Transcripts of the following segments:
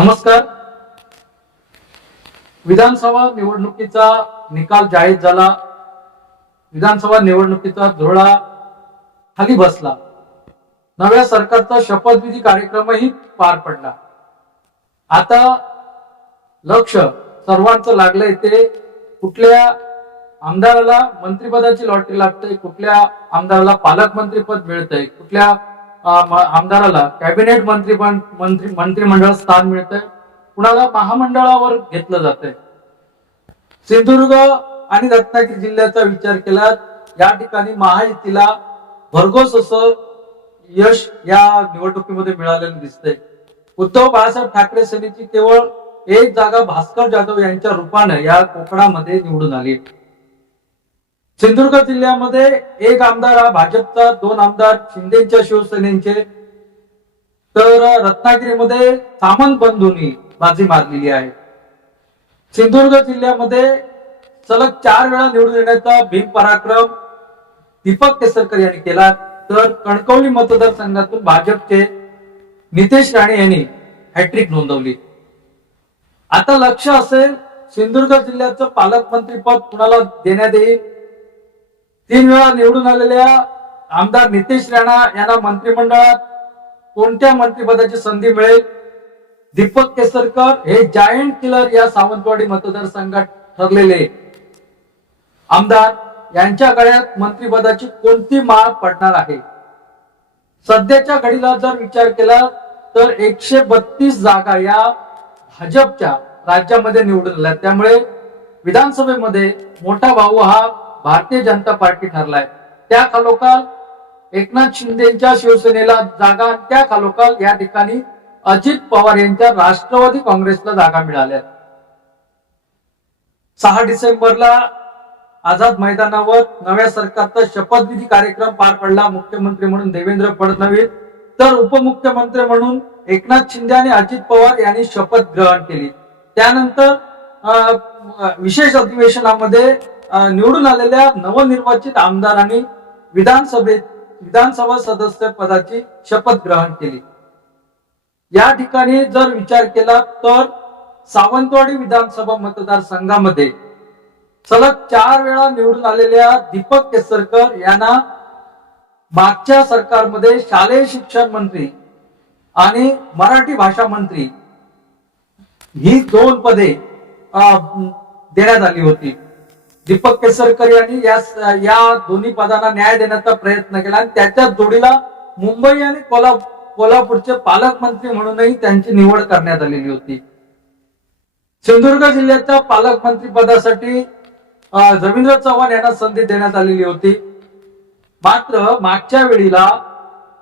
नमस्कार. विधानसभा निवडणुकीचा निकाल जाहीर झाला. विधानसभा निवडणुकीचा धुळा खाली बसला. नव्या सरकारचा शपथविधी कार्यक्रमही पार पडला. आता लक्ष सर्वांचं लागलंय ते कुठल्या आमदाराला मंत्रिपदाची लॉटरी लागते कुठल्या आमदाराला पालकमंत्रीपद मिळतंय कुठल्या आमदाराला कॅबिनेट मंत्री मंत्री मंत्रिमंडळ स्थान मिळतंय. कुणाला? महामंडळावर घेतलं जातंय. सिंधुदुर्ग आणि रत्नागिरी जिल्ह्याचा विचार केला या ठिकाणी महायुतीला भरघोस असं यश या निवडणुकीमध्ये मिळालेलं दिसतंय. उद्धव बाळासाहेब ठाकरे सेनेची केवळ एक जागा भास्कर जाधव यांच्या रूपाने या कोकणामध्ये निवडून आली सिंधुदुर्ग जिल्ह्यामध्ये एक आमदार हा भाजपचा दोन आमदार शिंदेच्या शिवसेनेचे. तर रत्नागिरीमध्ये सामंत बंधूंनी बाजी मारलेली आहे. सिंधुदुर्ग जिल्ह्यामध्ये सलग चार वेळा निवडून येण्याचा भीम पराक्रम दीपक केसरकर यांनी केला. तर कणकवली मतदारसंघातून भाजपचे नितेश राणे यांनी हॅट्रिक नोंदवली. आता लक्ष असेल सिंधुदुर्ग जिल्ह्याचं पालकमंत्रीपद कुणाला देण्यात येईल? तीन वेळा निवडून आलेल्या आमदार नितेश राणा यांना मंत्रिमंडळात कोणत्या मंत्रिपदाची संधी मिळेल? दीपक केसरकर हे जायंट किलर या सावंतवाडी मतदारसंघात ठरलेले. आमदार यांच्या गळ्यात मंत्रिपदाची कोणती माळ पडणार आहे? सध्याच्या घडीला जर विचार केला तर एकशे बत्तीस जागा या भाजपच्या राज्यामध्ये निवडून आल्या. त्यामुळे विधानसभेमध्ये मोठा भाऊ हा भारतीय जनता पार्टी ठरलाय. त्या खालोखाल एकनाथ शिंदेच्या शिवसेनेला जागा त्या खालोखाल या ठिकाणी अजित पवार यांच्या राष्ट्रवादी काँग्रेसला जागा मिळाल्या. सहा डिसेंबरला आझाद मैदानावर नव्या सरकारचा शपथविधी कार्यक्रम पार पडला. मुख्यमंत्री म्हणून देवेंद्र फडणवीस तर उपमुख्यमंत्री म्हणून एकनाथ शिंदे आणि अजित पवार यांनी शपथ ग्रहण केली. त्यानंतर अं, विशेष अधिवेशनामध्ये निवडून आलेल्या नवनिर्वाचित आमदारांनी विधानसभेत विधानसभा सदस्य पदाची शपथ ग्रहण केली. या ठिकाणी जर विचार केला तर सावंतवाडी विधानसभा मतदारसंघामध्ये सलग चार वेळा निवडून आलेल्या दीपक केसरकर यांना मागच्या सरकारमध्ये शालेय शिक्षण मंत्री आणि मराठी भाषा मंत्री ही दोन पदे अं, देण्यात आली होती. दीपक केसरकर यांनी या या दोन्ही पदांना न्याय देण्याचा प्रयत्न केला आणि त्याच्या जोडीला मुंबई आणि कोल्हापूर कोल्हापूरचे पालकमंत्री म्हणूनही त्यांची निवड करण्यात आलेली होती. सिंधुदुर्ग जिल्ह्याच्या पालकमंत्री पदासाठी रवींद्र चव्हाण यांना संधी देण्यात आलेली होती. मात्र मागच्या वेळीला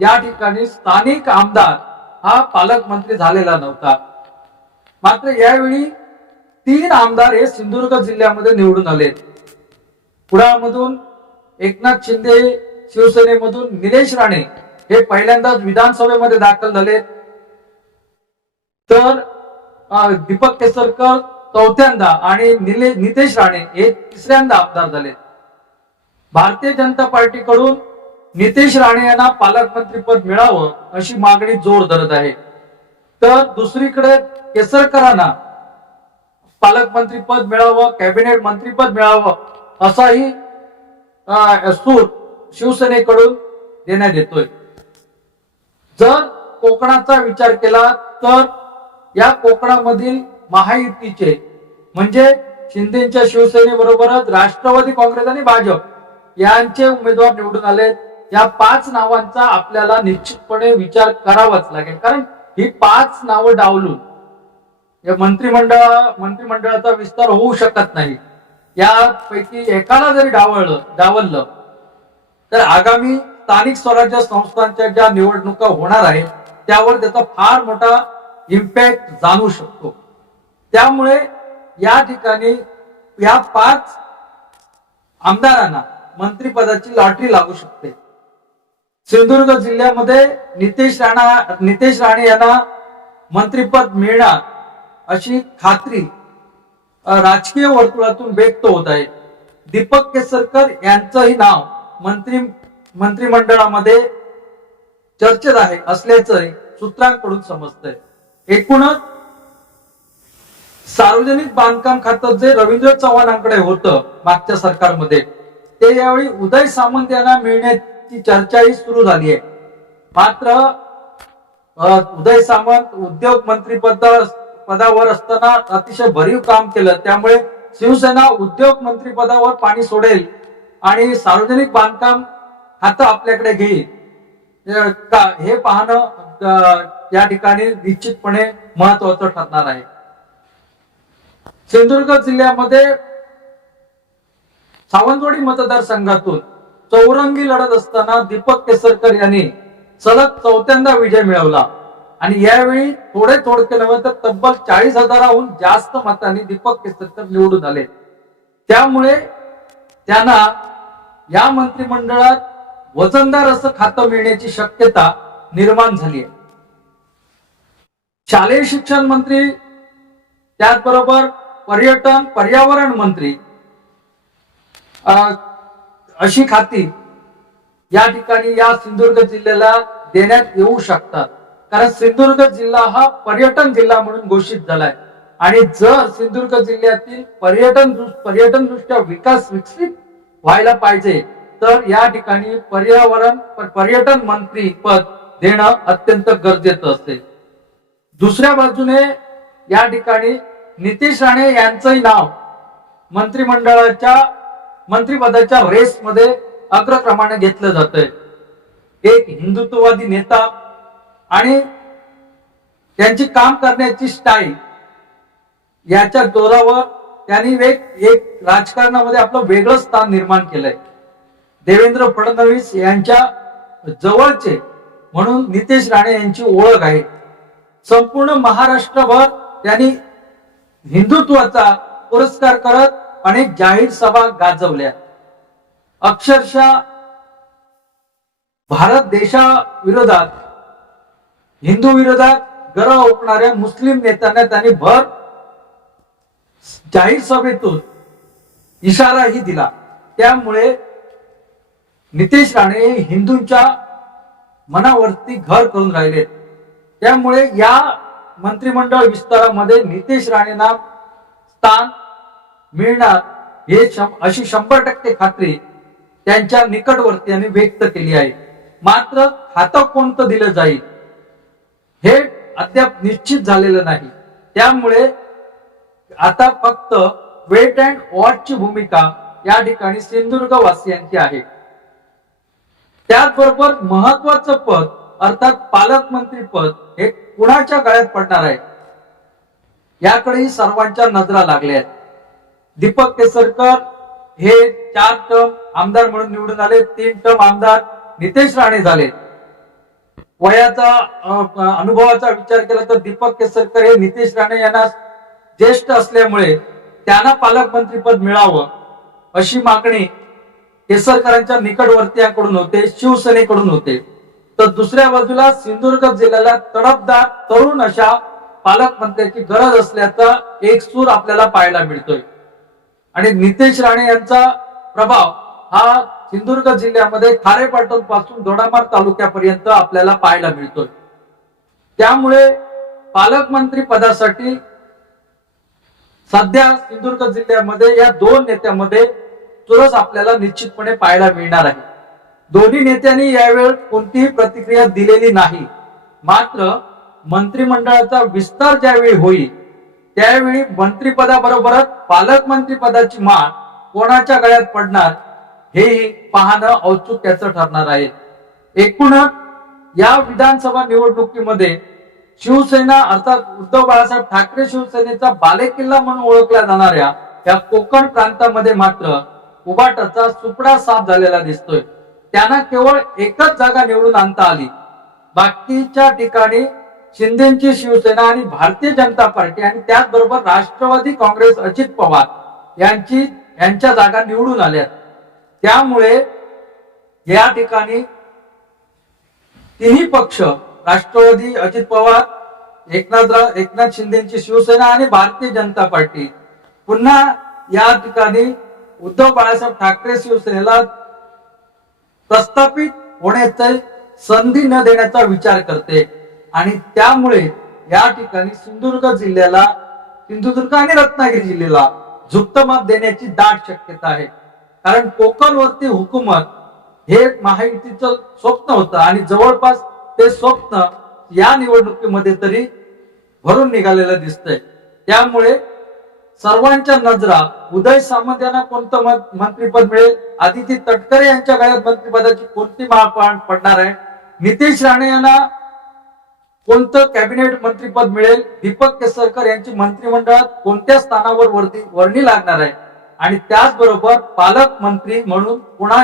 या ठिकाणी स्थानिक आमदार हा पालकमंत्री झालेला नव्हता. मात्र यावेळी तीन आमदार हे सिंधुदुर्ग जिल्ह्यामध्ये निवडून आले. कुडाळमधून एकनाथ शिंदे शिवसेनेमधून निलेश राणे हे पहिल्यांदाच विधानसभेमध्ये दाखल झाले. तर दीपक केसरकर चौथ्यांदा आणि निले नितेश राणे हे तिसऱ्यांदा आमदार झाले. भारतीय जनता पार्टीकडून नितेश राणे यांना पालकमंत्रीपद मिळावं अशी मागणी जोर धरत आहे. तर दुसरीकडे केसरकरांना पालकमंत्रीपद मिळावं कॅबिनेट मंत्रीपद मिळावं असाही सूर शिवसेनेकडून देण्यात येतोय. जर कोकणाचा विचार केला तर या कोकणामधील महायुतीचे म्हणजे शिंदेच्या शिवसेनेबरोबरच राष्ट्रवादी काँग्रेस आणि भाजप यांचे उमेदवार निवडून आले या पाच नावांचा आपल्याला निश्चितपणे विचार करावाच लागेल. कारण ही पाच नावं डावलून या मंत्रिमंडळ मंत्रिमंडळाचा विस्तार होऊ शकत नाही. यापैकी एकाला जरी डावळलं डावललं तर आगामी स्थानिक स्वराज्य संस्थांच्या ज्या निवडणुका होणार आहेत त्यावर त्याचा फार मोठा इम्पॅक्ट जाणू शकतो. त्यामुळे या ठिकाणी या पाच आमदारांना मंत्रिपदाची लॉटरी लागू शकते. सिंधुदुर्ग जिल्ह्यामध्ये नितेश राणा नितेश राणे यांना मंत्रिपद मिळणार. अशी खात्री राजकीय वर्तुळातून व्यक्त होत आहे. दीपक केसरकर यांचंही नाव मंत्री मंत्रिमंडळामध्ये चर्चेत आहे असल्याचं सूत्रांकडून समजतंय. एकूणच सार्वजनिक बांधकाम खातं जे रवींद्र चव्हाणांकडे होतं मागच्या सरकारमध्ये ते यावेळी उदय सामंत यांना मिळण्याची चर्चाही सुरू झाली आहे. मात्र उदय सामंत उद्योग मंत्रीपद पदावर असताना अतिशय भरीव काम केलं. त्यामुळे शिवसेना उद्योग मंत्री पदावर पाणी सोडेल आणि सार्वजनिक बांधकाम हात आपल्याकडे घेईल. हे पाहणं या ठिकाणी निश्चितपणे महत्वाचं ठरणार आहे. सिंधुदुर्ग जिल्ह्यामध्ये सावंतवाडी मतदारसंघातून चौरंगी लढत असताना दीपक केसरकर यांनी सलग चौथ्यांदा विजय मिळवला. आणि यावेळी थोडे थोडके नव्हे तर तब्बल चाळीस हजाराहून जास्त मतांनी दीपक केसरकर निवडून आले. त्यामुळे त्यांना या मंत्रिमंडळात वजनदार असं खातं मिळण्याची शक्यता निर्माण झाली आहे. शालेय शिक्षण मंत्री त्याचबरोबर पर्यटन पर्यावरण मंत्री अशी खाती या ठिकाणी या सिंधुदुर्ग जिल्ह्याला देण्यात येऊ शकतात. कारण सिंधुदुर्ग जिल्हा हा पर्यटन जिल्हा म्हणून घोषित झालाय. आणि जर सिंधुदुर्ग जिल्ह्यातील पर्यटन पर्यटन दृष्ट्या विकास विकसित व्हायला पाहिजे तर या ठिकाणी पर्यावरण पर्यटन मंत्री पद देणं अत्यंत गरजेचं असते. दुसऱ्या बाजूने या ठिकाणी नितीश राणे यांचंही नाव मंत्रिमंडळाच्या मंत्रिपदाच्या रेसमध्ये अग्रक्रमाने घेतलं जातंय. एक हिंदुत्ववादी नेता आणि त्यांची काम करण्याची स्टाईल याच्या जोरावर त्यांनी एक एक राजकारणामध्ये आपलं वेगळं स्थान निर्माण केलंय. देवेंद्र फडणवीस यांच्या जवळचे म्हणून नितेश राणे यांची ओळख आहे. संपूर्ण महाराष्ट्रभर त्यांनी हिंदुत्वाचा पुरस्कार करत अनेक जाहीर सभा गाजवल्या. अक्षरशः भारत देशाविरोधात हिंदू विरोधात गरळ ओकणाऱ्या मुस्लिम नेत्यांना त्यांनी भर जाहीर सभेतून इशाराही दिला. त्यामुळे नितेश राणे हे हिंदूंच्या मनावरती घर करून राहिले. त्यामुळे या मंत्रिमंडळ विस्तारामध्ये नितेश राणेंना स्थान मिळणार हे अशी शंभर टक्के खात्री त्यांच्या निकटवर्तीयांनी व्यक्त केली आहे. मात्र खातं कोणतं दिलं जाईल? हे अद्याप निश्चित झालेलं नाही. त्यामुळे आता फक्त वेट अँड वॉचची भूमिका या ठिकाणी सिंधुदुर्ग वासियांची आहे. त्याचबरोबर महत्वाचं पद अर्थात पालकमंत्री पद हे कुणाच्या गळ्यात पडणार आहे? याकडेही सर्वांच्या नजरा लागल्या आहेत. दीपक केसरकर हे चार टर्म आमदार म्हणून निवडून आले तीन टर्म आमदार नितेश राणे झाले. वयाचा अनुभवाचा विचार केला तर दीपक केसरकर हे नितेश राणे यांना ज्येष्ठ असल्यामुळे त्यांना पालकमंत्रीपद मिळावं अशी मागणी केसरकरांच्या निकटवर्तीयांकडून होते शिवसेनेकडून होते. तर दुसऱ्या बाजूला सिंधुदुर्ग जिल्ह्याला तडपदार तरुण अशा पालकमंत्र्याची गरज असल्याचा एक सूर आपल्याला पाहायला मिळतोय. आणि नितेश राणे यांचा प्रभाव हा सिंधुदुर्ग जिल्ह्यामध्ये खारेपाटणपासून दोडामार तालुक्यापर्यंत आपल्याला पाहायला मिळतोय. त्यामुळे पालकमंत्री पदासाठी सध्या सिंधुदुर्ग जिल्ह्यामध्ये या दोन नेत्यामध्ये चुरस आपल्याला निश्चितपणे पाहायला मिळणार आहे. दोन्ही नेत्यांनी यावेळी कोणतीही प्रतिक्रिया दिलेली नाही. मात्र मंत्रिमंडळाचा विस्तार ज्यावेळी होईल त्यावेळी मंत्रिपदाबरोबरच पालकमंत्री पदाची मान कोणाच्या गळ्यात पडणार हेही पाहणं औत्सुक्याचं ठरणार आहे. एकूणच या विधानसभा निवडणुकीमध्ये शिवसेना अर्थात उद्धव बाळासाहेब ठाकरे शिवसेनेचा बालेकिल्ला म्हणून ओळखल्या जाणाऱ्या या कोकण प्रांतामध्ये मात्र उबाटाचा सुपडा साफ झालेला दिसतोय. त्यांना केवळ एकच जागा निवडून आणता आली. बाकीच्या ठिकाणी शिंदेची शिवसेना आणि भारतीय जनता पार्टी आणि त्याचबरोबर राष्ट्रवादी काँग्रेस अजित पवार यांची यांच्या जागा निवडून आल्यात. त्यामुळे या ठिकाणी तिन्ही पक्ष राष्ट्रवादी अजित पवार एकनाथ एकनाथ शिंदेची शिवसेना आणि भारतीय जनता पार्टी. पुन्हा या ठिकाणी उद्धव बाळासाहेब ठाकरे शिवसेनेला प्रस्थापित होण्याची संधी न देण्याचा विचार करते. आणि त्यामुळे या ठिकाणी सिंधुदुर्ग जिल्ह्याला सिंधुदुर्ग आणि रत्नागिरी जिल्ह्याला झुकत माप देण्याची दाट शक्यता आहे. कारण कोकणवरती हुकूमत हे महायुतीचं स्वप्न होतं आणि जवळपास ते स्वप्न या निवडणुकीमध्ये तरी भरून निघालेलं दिसतंय. त्यामुळे सर्वांच्या नजरा उदय सामंत यांना कोणतं मंत्रीपद मिळेल? आदिती तटकरे यांच्या गळ्यात मंत्रिपदाची कोणती महापान पडणार आहे? नितेश राणे यांना कोणतं कॅबिनेट मंत्रीपद मिळेल? दीपक केसरकर यांची मंत्रिमंडळात कोणत्या स्थानावर वर्दी वर्णी लागणार आहे? आणि त्याचबरोबर पालकमंत्री म्हणून कुणा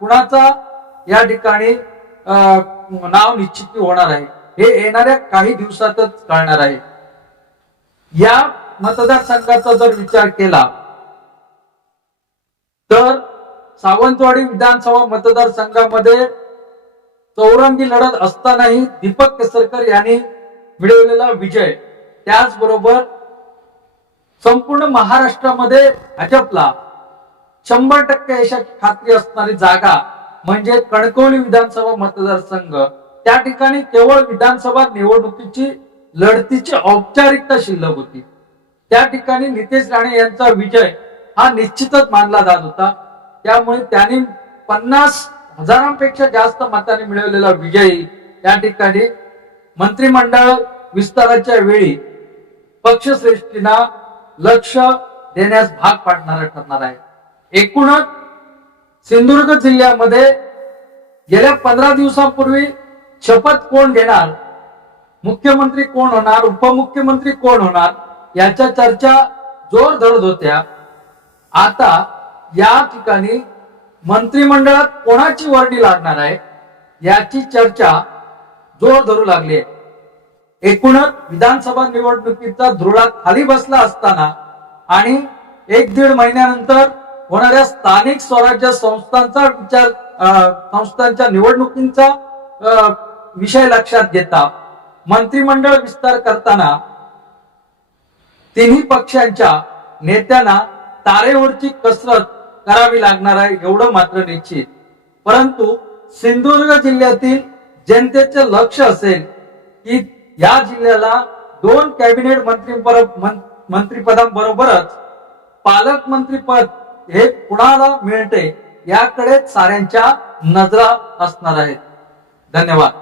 कुणाचा या ठिकाणी अं, नाव निश्चित होणार आहे हे येणाऱ्या काही दिवसातच कळणार आहे. या मतदारसंघाचा जर विचार केला तर सावंतवाडी विधानसभा मतदारसंघामध्ये चौरंगी लढत असतानाही दीपक केसरकर यांनी मिळवलेला विजय त्याचबरोबर संपूर्ण महाराष्ट्रामध्ये भाजपला शंभर टक्के अशा खात्री असणारी जागा म्हणजे कणकवली विधानसभा मतदारसंघ. त्या ठिकाणी केवळ विधानसभा निवडणुकीची लढतीची औपचारिकता शिल्लक होती. त्या ठिकाणी नितेश राणे यांचा विजय हा निश्चितच मानला जात होता. त्यामुळे त्यांनी पन्नास हजारांपेक्षा जास्त मताने मिळवलेला विजयी या ठिकाणी मंत्रिमंडळ विस्ताराच्या वेळी पक्षश्रेष्ठींना लक्ष देण्यास भाग पाडणार ठरणार आहे. एकूणच सिंधुदुर्ग जिल्ह्यामध्ये गेल्या पंधरा दिवसांपूर्वी शपथ कोण घेणार मुख्यमंत्री कोण होणार उपमुख्यमंत्री कोण होणार याच्या चर्चा जोर धरत होत्या. आता या ठिकाणी मंत्रिमंडळात कोणाची वर्णी लागणार आहे याची चर्चा जोर धरू लागली आहे. एकूणच विधानसभा निवडणुकीचा धुळा खाली बसला असताना आणि एक दीड महिन्यानंतर होणाऱ्या स्थानिक स्वराज्य संस्थांचा विचार संस्थांच्या निवडणुकींचा विषय लक्षात घेता मंत्रिमंडळ विस्तार करताना तिन्ही पक्षांच्या नेत्यांना तारेवरची कसरत करावी लागणार आहे एवढं मात्र निश्चित. परंतु सिंधुदुर्ग जिल्ह्यातील जनतेचे लक्ष असेल की या जिल्ह्याला दोन कॅबिनेट मंत्री मंत्रिपदांबरोबरच पालकमंत्रीपद हे कुणाला मिळते याकडे साऱ्यांच्या नजरा असणार आहेत. धन्यवाद.